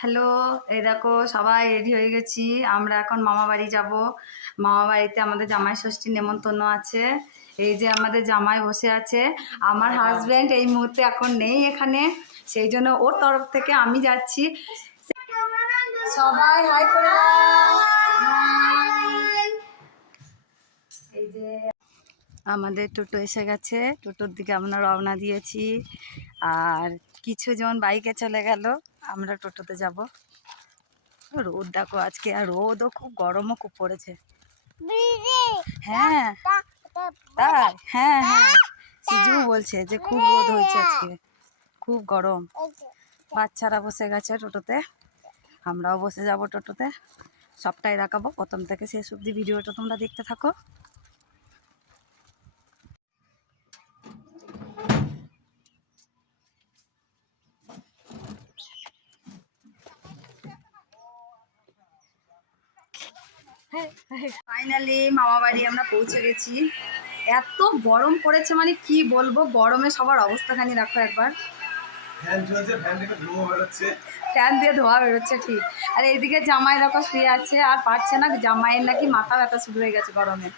Hello এই দেখো সবাই রেডি হয়ে গেছি। আমরা এখন মামা বাড়ি যাব। মামা বাড়িতে আমাদের জামাই ষষ্ঠীর নেমন্তন্ন আছে। এই যে আমাদের জামাই বসে আছে। আমার হাজব্যান্ড এই মুহূর্তে এখন নেই এখানে। সেই জন্য ওর তরফ থেকে আমি যাচ্ছি। সবাই হাই করে এই যে আমাদের টোটো এসে গেছে। টোটোর দিকে আমরা রওনা দিয়েছি। আর কিছু জন বাইকে চলে গেল, আমরা টোটোতে যাব। রোদ দেখো আজকে, আর রোদও খুব গরমও খুব পড়েছে। হ্যাঁ তাই হ্যাঁ হ্যাঁ সিজু বলছে যে খুব রোদ হয়েছে আজকে, খুব গরম। বাচ্চারা বসে গেছে টোটোতে, আমরাও বসে যাব টোটোতে। সবটাই দেখাবো, প্রথম থেকে শেষ অবধি ভিডিওটা তোমরা দেখতে থাকো। ফাইনালি মামা বাড়ি আমরা পৌঁছে গেছি। এত গরম পড়েছে মানে কি বলব? গরমে সবার অবস্থাখানি দেখো একবার। ফ্যান দিয়ে ধোয়া বেরোচ্ছে ঠিক। আর এইদিকে জামাই দেখো শুয়ে আছে আর পারছে না জামাইয়ের নাকি মাথা ব্যথা শুরু হয়ে গেছে গরমে।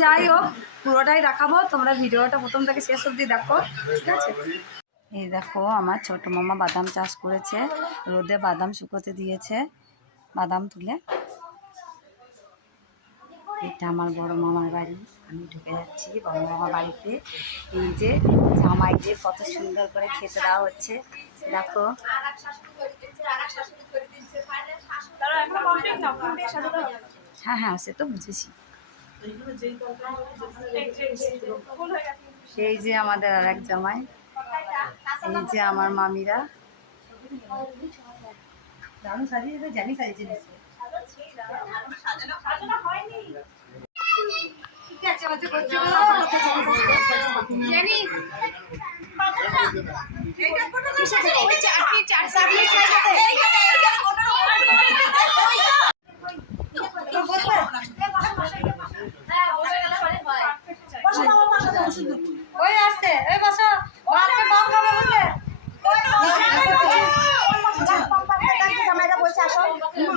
যাই হোক পুরোটাই দেখাবো। তোমরা ভিডিওটা প্রথম থেকে শেষ অবধি দেখো ঠিক আছে? এই দেখো আমার ছোট মামা বাদাম চাষ করেছে। রোদে বাদাম শুকোতে দিয়েছে। বাদাম তুলে। এটা আমার বড় মামার বাড়ি। আমি ঢুকে যাচ্ছি বড় মামার বাড়িতে। এই যে জামাইদের কত সুন্দর করে খেতে দেওয়া হচ্ছে। দেখো। হ্যাঁ হ্যাঁ সে তো বুঝেছি। এই যে আমাদের আর এক জামাই। এই যে আমার মামিরা। দারুণ সাজিয়েছে জানি ওই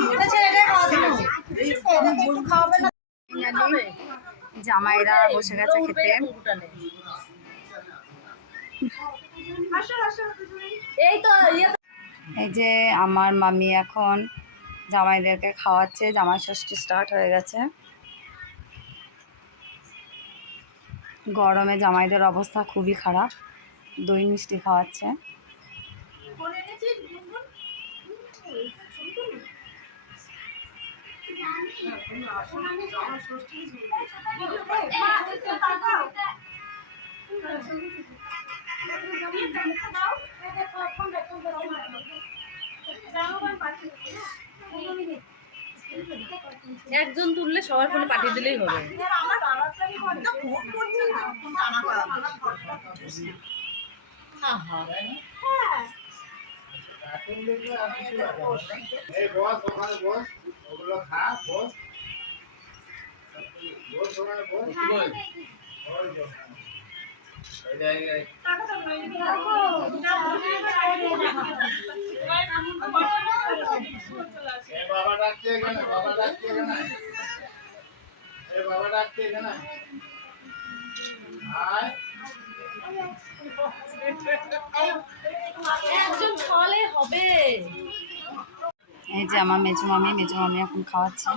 দিবে জামাইরা বসে গেছে খেতে। এই যে আমার মামি এখন জামাইদেরকে খাওয়াচ্ছে জামাই ষষ্ঠী স্টার্ট হয়ে গেছে। গরমে জামাইদের অবস্থা খুবই খারাপ দই মিষ্টি খাওয়াচ্ছে। একজন তুললে সবার ফোনে পাঠিয়ে দিলেই হবে। বস বাবা ডাকছে এখানে বাবা ডাকছে এখানে। বাবা ডাকছে এখানে। আয়। হবে? এই যে আমার মেজো মামি মেজো মামি এখন খাওয়াচ্ছে।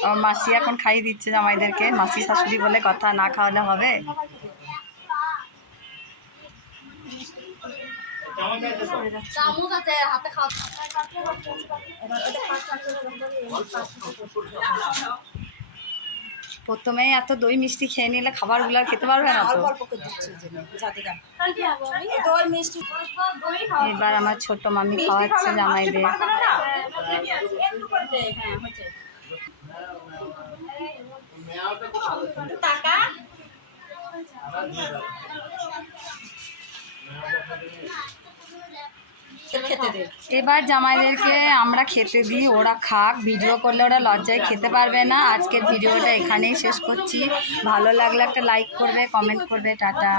আমার মাসি এখন খাইয়ে দিচ্ছে জামাইদেরকে মাসি শাশুড়ি বলে কথা না খাওয়ালে হবে প্রথমেই এত দই মিষ্টি খেয়ে নিলে খাবারগুলো খেতে পারবে না এবার আমার ছোট মামি খাওয়াচ্ছে জামাইদের টাকা? এবার জামাইদেরকে আমরা খেতে দিই ওরা খাক ভিডিও করলে ওরা লজ্জায় খেতে পারবে না। আজকের ভিডিওটা এখানেই শেষ করছি। ভালো লাগলে একটা লাইক করবে কমেন্ট করবে টাটা।